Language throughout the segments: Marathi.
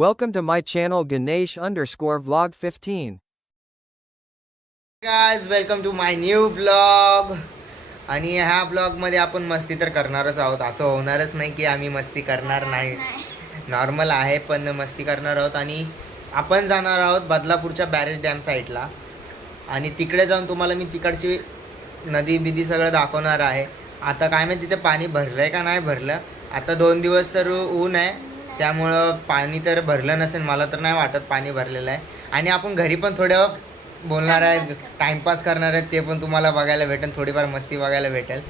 Welcome to my channel Ganesh_vlog 15. Guys welcome to my new blog. आणि ह्या ब्लॉगमध्ये आपण मस्ती तर करणारच आहोत. असं होणारच नाही की आम्ही मस्ती करणार नाही. नॉर्मल आहे पण मस्ती करणार आहोत. आणि आपण जाणार आहोत बदलापूरच्या बॅरेज डॅम साईडला. आणि तिकडे जाऊन तुम्हाला मी तिकडची नदी बिदी सगळं दाखवणार आहे. आता काय माहिती तिथे पाणी भरलं आहे का नाही भरलं. आता 2 दिवस तर ऊन आहे त्यामुळं पाणी तर भरलं नसेल. मला तर नाही वाटत पाणी भरलेलं आहे. आणि आपण घरी पण थोडं बोलणार आहे, टाइमपास करणार आहेत, ते पण तुम्हाला बघायला भेटेल. थोडीफार मस्ती बघायला भेटेल.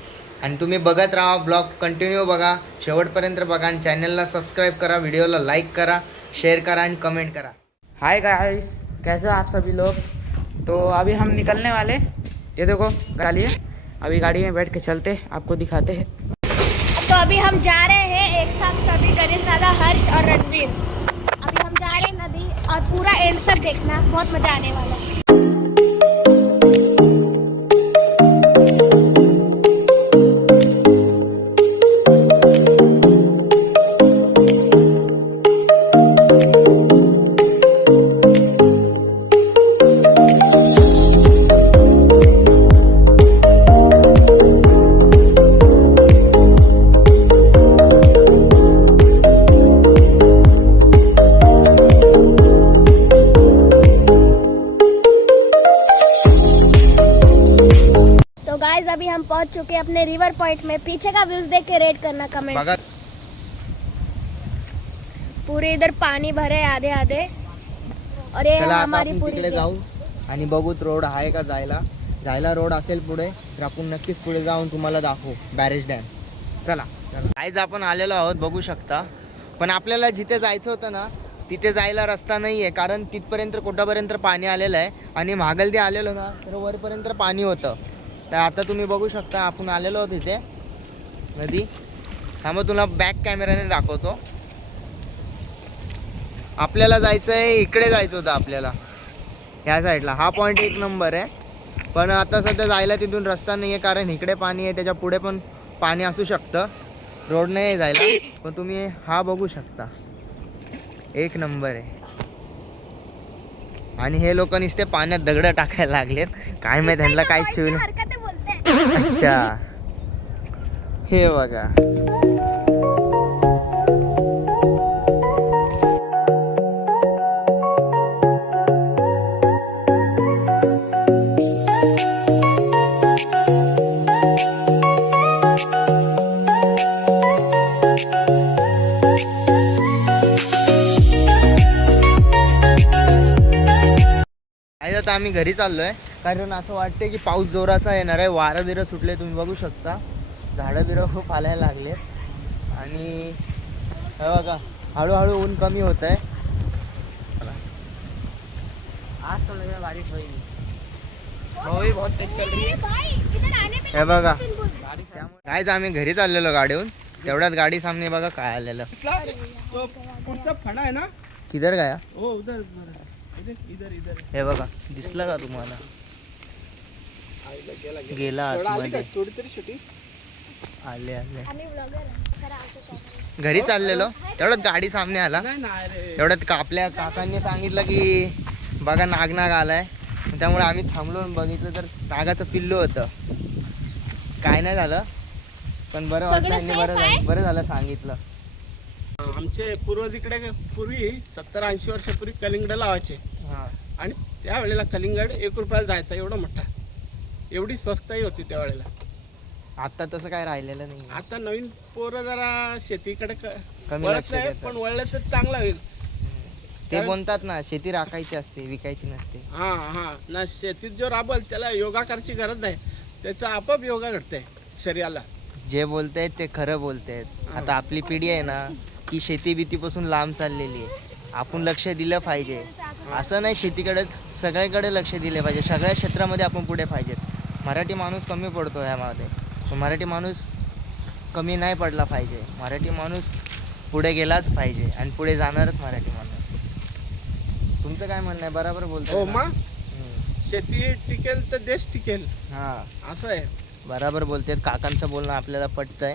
आणि तुम्ही बघत राहा, ब्लॉग कंटिन्यू बघा, शेवटपर्यंत बघा. आणि चॅनलला सबस्क्राईब करा, व्हिडिओला लाईक करा, शेयर करा आणि कमेंट करा. हाय गाइस, कैसे हो आप सभी लोग. तो अभी हम निकलने वाले, ये देखो गाड़ी है, अभी गाड़ी में बैठ के चलते आपको दिखाते हैं. तो अभी हम जा रहे हैं एक साथ सभी, गणेश दादा, हर्ष और रणवीर. अभी हम जा रहे हैं नदी और पूरा एंड तक देखना, बहुत मजा आने वाला है. अभी हम पहुंच चुके हैं अपने रिवर पॉइंट में. पीछे का व्यूज देख के रेट करना कमेंट. पूरे इधर पानी भरे आधे आधे. और ये हमारी पूरी तिकडे जाऊ आणि बघूत रोड आहे का. जायला रोड असेल पुढे तर आपण नक्कीच पुढे जाऊन तुम्हाला दाखवू बॅरेज डॅम. चला आज आपण आलेलो आहोत, बघू शकता. पण आपल्याला जिथे जायचं होतं ना तिथे जायला रस्ता नाही आहे. कारण तिथपर्यंत कोटापर्यंत पाणी आलेलं आहे. आणि महागलदी आलेलो ना तर वरपर्यंत पाणी होतं. तर आता तुम्ही बघू शकता आपण आलेलो आहोत इथे नदी. थांबा तुला बॅक कॅमेराने दाखवतो. आपल्याला जायचं आहे, इकडे जायचं होतं आपल्याला, ह्या साईडला. हा पॉईंट 1 नंबर आहे. पण आता सध्या जायला तिथून रस्ता नाही आहे, कारण इकडे पाणी आहे, त्याच्या पुढे पण पाणी असू शकतं. रोड नाही आहे जायला. पण तुम्ही हा बघू शकता, 1 नंबर आहे. आणि हे लोक नुसते पाण्यात दगड टाकायला लागलेत. काय माहिती त्यांना काय शिवलं. अच्छा हे बघा. आता आम्ही घरी चाललोय, कारण असं वाटतंय की पाऊस जोराचा येणार आहे. वारं बिरं सुटले, तुम्ही बघू शकता. झाडं बिरं खूप हालायला लागले. आणि हे बघा हळूहळू ऊन कमी होत आहे. आज तो लग रहा है बारिश होगी. होई बहुत तेज चल रही है. हे बघा कायच आम्ही घरी चाललेलो गाडीहून, तेवढ्यात गाडी सामने बघा काय आलेलं. तो पुढचा फणा आहे ना, किधर गया. ओ उधर इधर हे बघा दिसलं का तुम्हाला. गेला आतमध्ये. थोडी तरी छोटी आले घरी चाललेलो, तेवढ्यात गाडी सामने आला. तेवढ्यात आपल्या काकांनी सांगितलं की बघा नाग आलाय. त्यामुळे आम्ही थांबलो आणि बघितलं तर नागाचं पिल्लू होतं. काय नाही झालं, पण बरं वाटलं. बरं झालं सांगितलं. आमचे पूर्वज इकडे पूर्वी 70-80 वर्षापूर्वी कलिंगड लावायचे. आणि त्यावेळेला कलिंगड 1 रुपयाला जायचा, एवढा मोठा. एवढी स्वस्तही होती त्यावेळेला. आता तसं काय राहिलेलं नाही. आता नवीन पोरं जरा शेतीकडे कमी वळत लक्ष नाही, देतात. पण वळलं तर चांगलं होईल. ते म्हणतात ना शेती राखायची असते, विकायची नसते. हा ना, शेतीत जो राबल त्याला योगा करायची गरज नाही, त्याचं आपोआप योगा घडते शरीराला. जे बोलतायत ते खरं बोलतायत. आता आपली पिढी आहे ना की शेती भीतीपासून लांब चाललेली आहे. आपण लक्ष दिलं पाहिजे. असं नाही शेतीकडे सगळ्याकडे लक्ष दिले पाहिजे. सगळ्या क्षेत्रामध्ये आपण पुढे पाहिजेत. मराठी माणूस कमी पडतो ह्यामध्ये. मराठी माणूस कमी नाही पडला पाहिजे. मराठी माणूस पुढे गेलाच पाहिजे आणि पुढे जाणारच मराठी माणूस. तुमचं काय म्हणणं आहे. बरोबर बोलतो. हो मग शेती टिकेल तर देश टिकेल. हा असं आहे. बरोबर बोलतेत. काकांचं बोलणं आपल्याला पटतंय.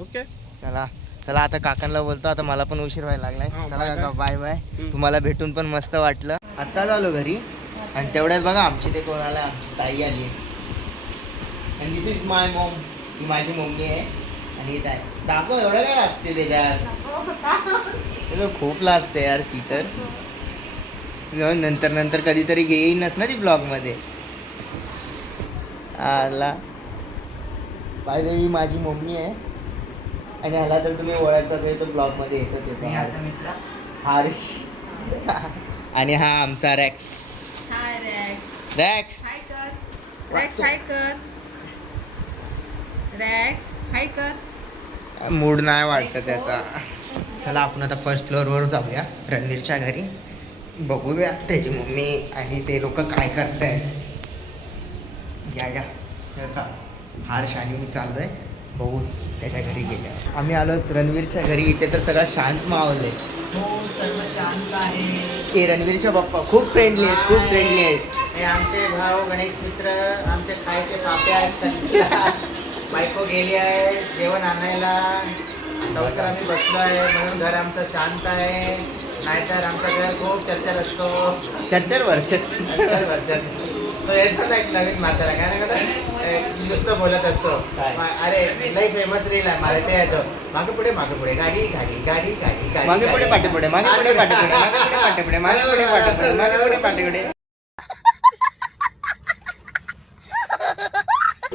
ओके चला चला आता काकांना बोलतो, आता मला पण उशीर व्हायला लागलाय. हा, चला बाय काका, बाय बाय. हम्म. तुम्हाला भेटून पण मस्त वाटलं. आत्ताच आलो घरी आणि तेवढ्यात बघा आमची ते कोण आलं, आमची ताई आली. आणि दिस इज माय मॉम. ही माझी मम्मी आहे. आणि इथं आहे दाखव, एवढं काय असते त्याच्यात, खूप लाजते यार ती तर. नंतर कधीतरी घेईनच ना ती ब्लॉग मध्ये. आला पाहिजे, ही माझी मम्मी आहे. आणि ह्याला तर तुम्ही ओळखतात, तो ब्लॉग मध्ये येतो ते मित्र हर्ष. आणि हा आमचा रॅक्स. हाय रॅक्स. रॅक्स हाय कर. रॅक्स हाय कर. रॅक्स हाय कर. मूड नाही वाटत त्याचा. चला आपण आता फर्स्ट फ्लोअरवर जाऊया रणवीरच्या घरी. बघूया त्याची मम्मी आणि ते लोक काय करतायत. या हर्ष आणि मी चाललोय, बघू त्याच्या घरी गेल्यावर. आम्ही आलो रणवीरच्या घरी. इथे तर सगळं शांत माहोल आहे. हो सर्व शांत आहे. हे रणवीरच्या बाप्पा खूप फ्रेंडली आहेत, खूप फ्रेंडली आहेत. हे आमचे भाऊ गणेश मित्र, आमचे खायचे पापे आहेत. संध्या बायको गेली आहे जेवण आणायला. तवसर आम्ही बसलो आहे म्हणून घर आमचं शांत आहे. नाहीतर आमचं घर खूप चर्चल असतो. चर्चर तो येतो ना एक नवीन म्हातारा, काय ना का नुसतं बोलत असतो. काय? अरे लई फेमस रील आहे मराठी आहे तो. मागे पुढे गाडी गाडी गाडी गाडी गाडी मागे पुढे पाठी पुढे, मागे पुढे पाठी पुढे, मागे पुढे पाठी पुढे, मागे पुढे पाठी पुढे, मागे पुढे पाठी पुढे.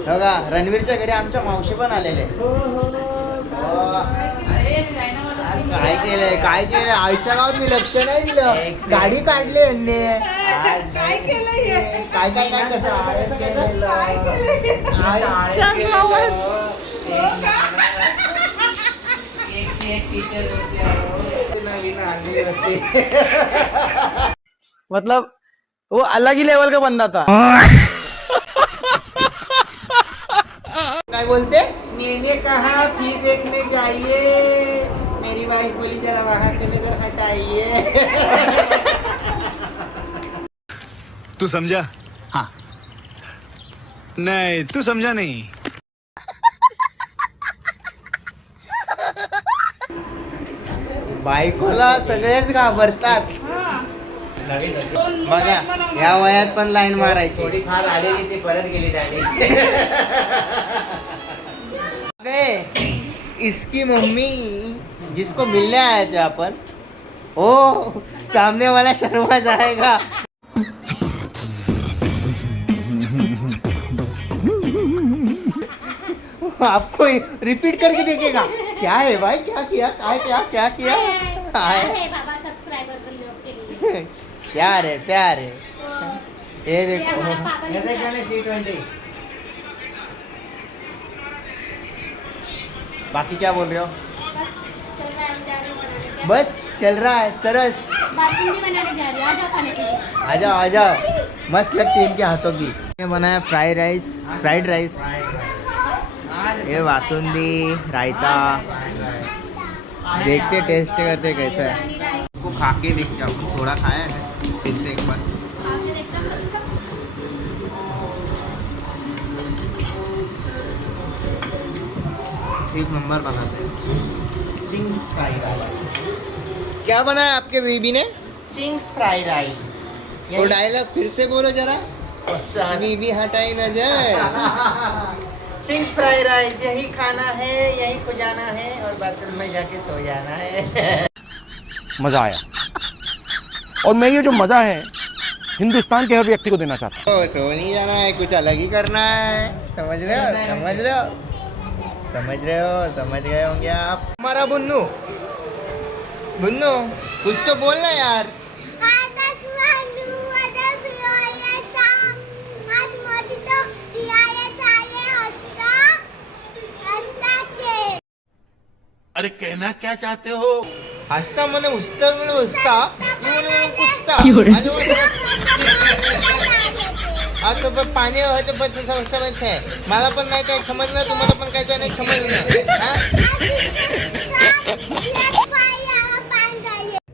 बघा रणवीरच्या घरी आमच्या मावशी पण आलेले. काय केलंय काय केलंय, आईच्या गावात मी लक्ष नाही दिलं. गाडी काढली यांनी. काय केलंय? काय काय काय कसं मतलब वो अलग ही लेवल का बंदा था. काय बोलते. मैंने कहा फी देखने जाइए, मेरी वाइफ बोली जरा वहां से नजर हटाइए. तू समझा? हाँ. नहीं तू समझा नहीं. बायकोला सगळेच घाबरतात. बघा या वयात पण लाईन मारायची. थोडी फार आलेली ती परत गेली त्याने. इसकी मम्मी जिसको मिलने आए थे अपन, ओ सामने वाला शर्मा जाएगा. आपको रिपीट करके देखेगा. क्या है भाई, क्या किया, क्या किया. बाबा सब्सक्राइबर लोग के लिए प्यार है. ये ये देखो हमारा पागल ये इंसान। देखा C20. बाकी क्या बोल रहे हो. बस चल रहा है, बस चल रहा है अभी जा रही हूँ बनाने. सरस. बासुंदी बनाने जा रही हूँ, आ जाओ खाने के लिए. आ जाओ मस्त लगती है इनके हाथों की. ये बनाया फ्राइड राइस. ये बासुंदी रायता. देखते टेस्ट करते कैसा है. को खा के देखते अपन, थोड़ा खाया है फिर से एक बार. आपने देखा एक नंबर बनाते हैं. Ching's fry rice. क्या बनाया आपके बीबी ने. Ching's fry rice. वो डायलॉग फिर से बोलो जरा. बीबी हटाई न जाए. चिंग्स फ्राई राइस यही खाना है, यही को जाना है और बाथरूम में जाके सो जाना है. मजा आया. और मैं ये जो मजा है हिंदुस्तान के हर व्यक्ति को देना चाहता हूँ. ओ सो नहीं जाना है, कुछ अलग ही करना है. समझ रहे हो. समझ गए होंगे आप. हमारा बुन्नू कुछ तो बोलना यार. अरे कहना क्या चाहते हो? हसता म्हणे उस्ता म्हणे उस्ता म्हणून कुस्ता. आता पण पाणी होतं पण समज आहे. मला पण नाही काय समजलं, तुम्हाला पण काय नाही समजलं.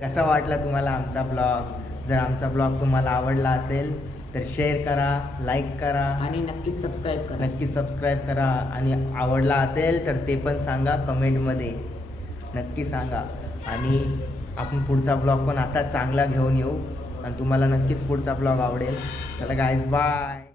कसा वाटला तुम्हाला आमचा ब्लॉग. जर आमचा ब्लॉग तुम्हाला आवडला असेल तर शेअर करा, लाईक करा, आणि नक्कीच सबस्क्राईब करा. नक्की सबस्क्राईब करा. आणि आवडला असेल तर ते पण सांगा कमेंटमध्ये. नक्की सांगा. आणि आपण पुढचा ब्लॉग पण असाच चांगला घेऊन येऊ आणि तुम्हाला नक्कीच पुढचा ब्लॉग आवडेल. चला गाईज, बाय.